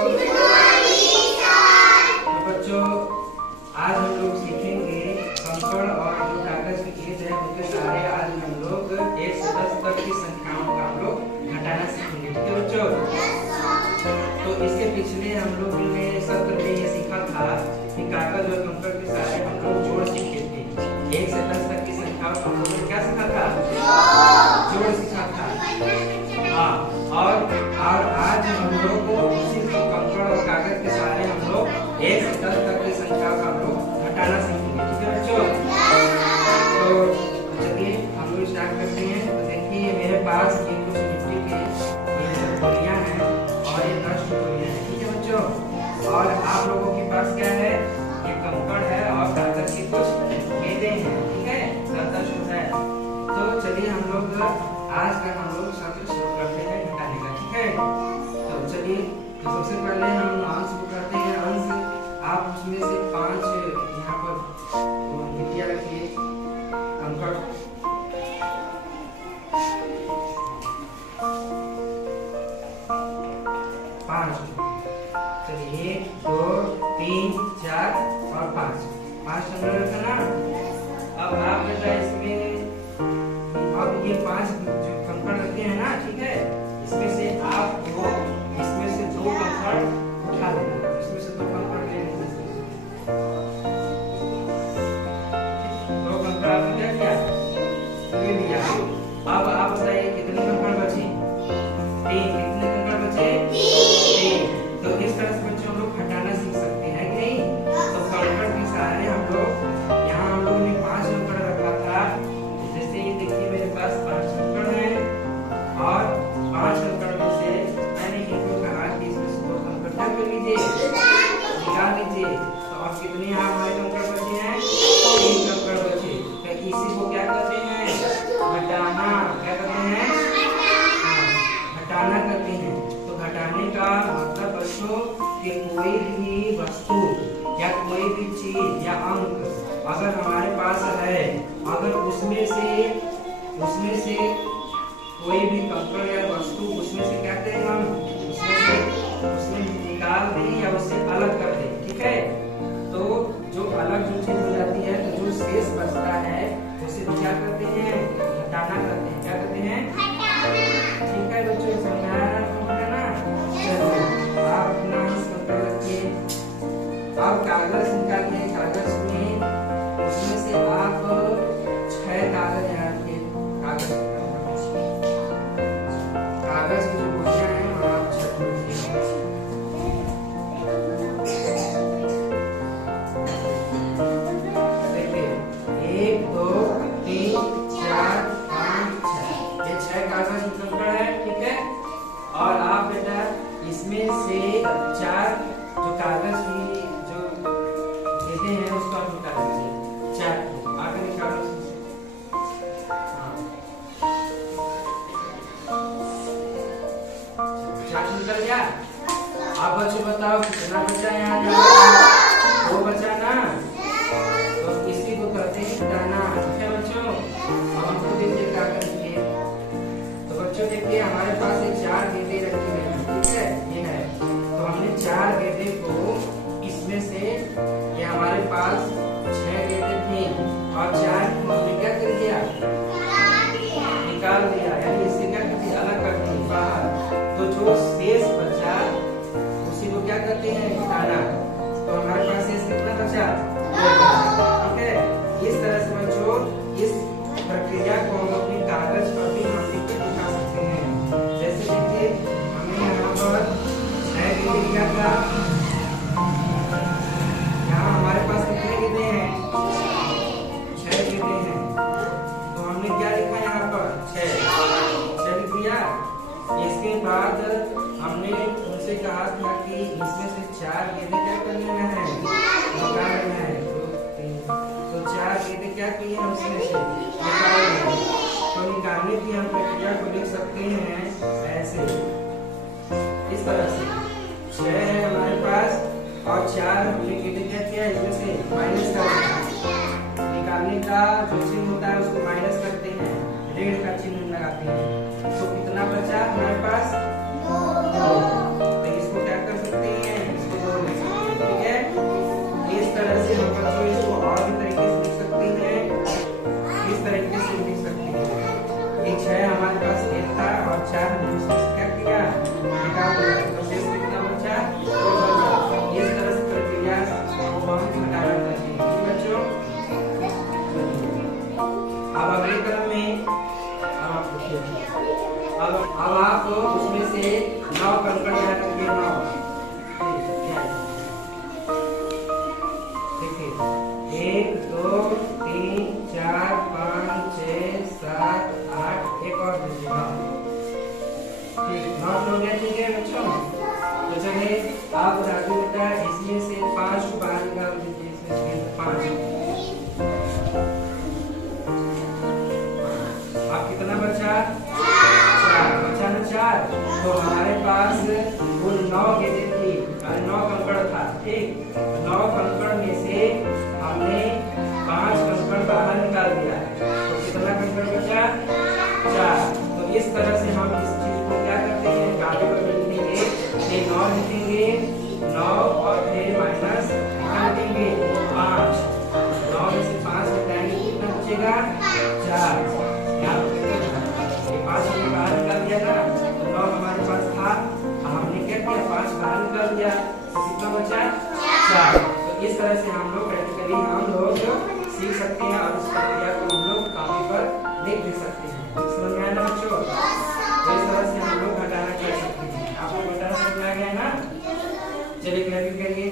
तो बच्चों आज हम लोग सीखेंगे कंकड़ और जो कागज की चीज है उनके सारे आज हम लोग 1 से 10 तक की संख्याओं का हम लोग घटाना सीखेंगे। ठीक है बच्चों। तो इसके पिछले हम लोग ने सत्र में ये सीखा था कि कागज और कंकड़ के सारे हम लोग जोड़ सीखे थे। 1 से 10 तक की संख्याओं का हम लोग ने क्या सीखा था? जोड़ सीखा था। हाँ, और आज हम लोग उसी कंकड़ और कागज के सारे हम लोग 1 से 10 तक की संख्याओं का हम लोग घटाना सीखेंगे। ठीक है बच्चों। तो चलिए हम लोग स्टार्ट करते हैं। तो देखिए मेरे पास ये कुछ मिट्टी के गोलियां हैं और ये नष्ट गोलियां हैं। ठीक है बच्चों। और आप लोगों के पास क्या है? ये कंकड़ है और कागज की कुछ गेंदें हैं। ठीक है, 10 है। तो चलिए हम लोग आज का हम लोग सत्र शुरू करते हैं घटाने का। ठीक है। तो चलिए सबसे पहले हम अंश शुरू करते हैं। अंश आप उसमें से 5 यहाँ पर गिट्टियाँ रखिए, कंकड़। चलिए 1 2 3 4 और 5 नंबर रखना। अब आप बेटा इसमें अब ये 5 जो कंकड़ रखे हैं ना, ठीक है, इसमें से आपको इसमें से 2 कंकड़ उठा लेना। इसमें से 2 कंकड़ ले लेना। 2 कंकड़ आपने क्या किया? ले लिया। अब आप बताइए कितने कंकड़ बचे? 3। कितने कंकड़ बचे? 3। तो इस तरह से बच्चों हम लोग घटाना सीख सकते हैं कि नहीं? तो कंकड़ के सारे हम लोग यहाँ हम लोगों ने 5 कंकड़ रखा था। जैसे ये देखिए मेरे पास 5 कंकड़ हैं और 5 कंकड़ में से मैंने इनको कहा कि इसमें से 2 कंकड़ क्या कर लीजिए, निकाल लीजिए। तो अब कितने यहाँ हमारे कंकड़ बचे हैं? 3 कंकड़ बचे। तो इसी को क्या कहते हैं? घटाना। क्या कहते हैं? घटाना कहते हैं। तो घटाने का मतलब बच्चों कि कोई भी वस्तु या कोई भी चीज या अंक अगर हमारे पास है, अगर उसमें से कोई भी कंकड़ या वस्तु उसमें से क्या करें हम? उसमें निकाल दें या उससे अलग कर दें। ठीक है। तो जो अलग जो चीज हो जाती है, तो जो शेष बचता है उसे क्या करते हैं? घटाना करते हैं। क्या करते हैं? ठीक है बच्चों, समझाया ना? चलो आप अपना कंकड़ रखिए। अब कागज निकालिए। कागज में उसमें से आप 6 कागज यहाँ रखिए। कागज की जो गोलियां हैं वो आप 6 रखिए। देखिए 1 2 3 4 5 6 ये 6 कागज की कंकड़ है। ठीक है। और आप बेटा इसमें से 4 जो कागज की जो गेंदें हैं उसको आप निकाल लीजिए। 4 आगे निकालो। निकल गया। आप बच्चों बताओ कितना बचा यहाँ? 2 बचा ना? तो इसी को कहते हैं घटाना। ठीक है बच्चों। अब हमको देखिए कागज के। तो बच्चों देखिए हमारे पास ये 4 गेंदें रखी हुई हैं। ठीक है, ये है। तो हमने 4 गेंदें को इसमें से, ये हमारे पास 6 गेंदें थी और 4 को हमने क्या कर दिया? निकाल दिया। यानी इससे क्या कर दिया? अलग कर दिया बाहर। तो जो शेष बचा उसी को क्या कहते हैं? घटाना। तो हमारे पास शेष कितना बचा? 2 बचा। ठीक है। इस तरह से बच्चों इस प्रक्रिया को हम अपने कागज पर भी हम लिख के दिखा सकते हैं। जैसे देखिए हमने यहाँ पर 6 गेंदें लिया था। यहाँ हमारे पास कितने गेंदें हैं? 6 गेंदें हैं। तो हमने क्या लिखा यहाँ पर? 6 लिख दिया। इसके बाद हमने उनसे कहा था कि इसमें से 4 गेंदें क्या कर लेना है? निकाल लेना है। तो 4 गेंदें क्या की हम इसमें से निकाल लेंगे। तो निकालने की हम प्रक्रिया को लिख सकते हैं ऐसे, इस तरह से 6 है हमारे पास और 4 हमने गेंदें क्या किया? इसमें से माइनस कर दिया। निकालने का जो चिन्ह होता है उसको माइनस करते हैं, ऋण का चिन्ह लगाते हैं। तो कितना बचा हमारे पास? 2। तो इसको क्या कर सकते हैं? कंकड़ यहाँ रखेंगे 9। देखिए 1 2 3 4 5 6 7 8, एक और दीजिए 9। ठीक 9 हो गया। ठीक है बच्चों, तो चलिए आप राजू बेटा इसमें से 5 को बाहर निकाल दीजिए। इसमें से 5 आप कितना बचा? 4 बचा ना 4। तो हमारे पास कुल 9 गेंदें थी और 9 कंकड़ था। ठीक 9 कंकड़ में से हमने 5 कंकड़ बाहर निकाल दिया, तो कितना कंकड़ बचा? 4। तो इस तरह से हम इस चीज को क्या करते हैं, आगे बढ़ लिखेंगे। ये 9 लिखेंगे 9 और फिर माइनस कितना लिखेंगे 5। 9 में से 5 घटाएंगे कितना बचेगा? 4। यहाँ पे 5 हमने बाहर निकाल दिया ना, तो 9 हमारे पास था, हमने क्या किया 5 बाहर निकाल दिया, तो कितना बचा? 4। तो इस तरह से हम लोग प्रैक्टिकली हम लोग सीख सकते हैं और इस प्रक्रिया को हम लोग कापी पर लिख भी सकते हैं। समझ में आया ना बच्चों? तो इस तरह से हम लोग घटाना कर सकते हैं। आपको घटाना समझ में आ गया ना? चलिए क्लियर करिए।